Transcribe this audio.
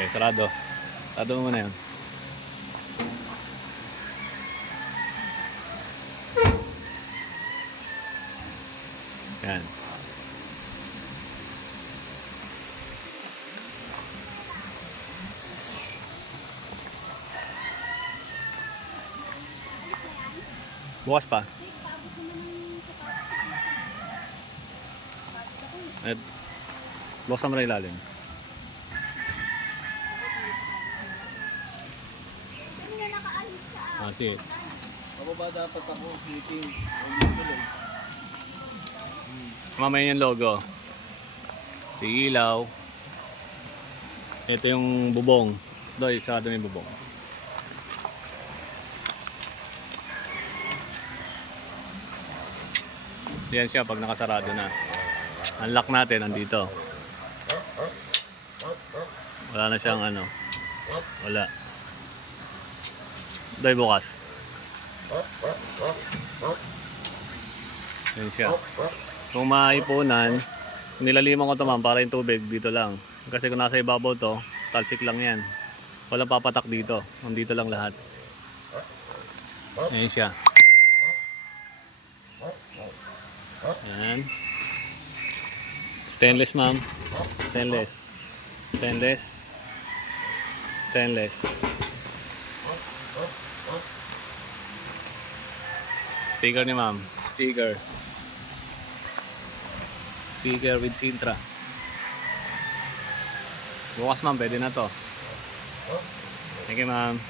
Okay, sarado. Sarado mo muna yun. Yan. Bukas pa. At bukas mo na ilalim. Ah, sige. Pababa dapat ako, meeting. Mamaya yung logo. Ito yung ilaw. Ito yung bubong. Doy, sarado na yung bubong. Yan siya pag nakasarado na. Ang lock natin nandito. Wala na siyang ano. Wala. Doy, bukas. Yan siya. Kung maipunan, nilaliman ko ito ma'am para yung tubig dito lang. Kasi kung nasa ibabaw to, talsik lang yan. Walang papatak dito. Nandito lang lahat. Yan siya. Yan. Stainless ma'am. Stainless. Stainless. Stainless. Sticker ni ma'am. Sticker. Sticker with Sintra. Bukas ma'am, pwede na to. Thank you ma'am.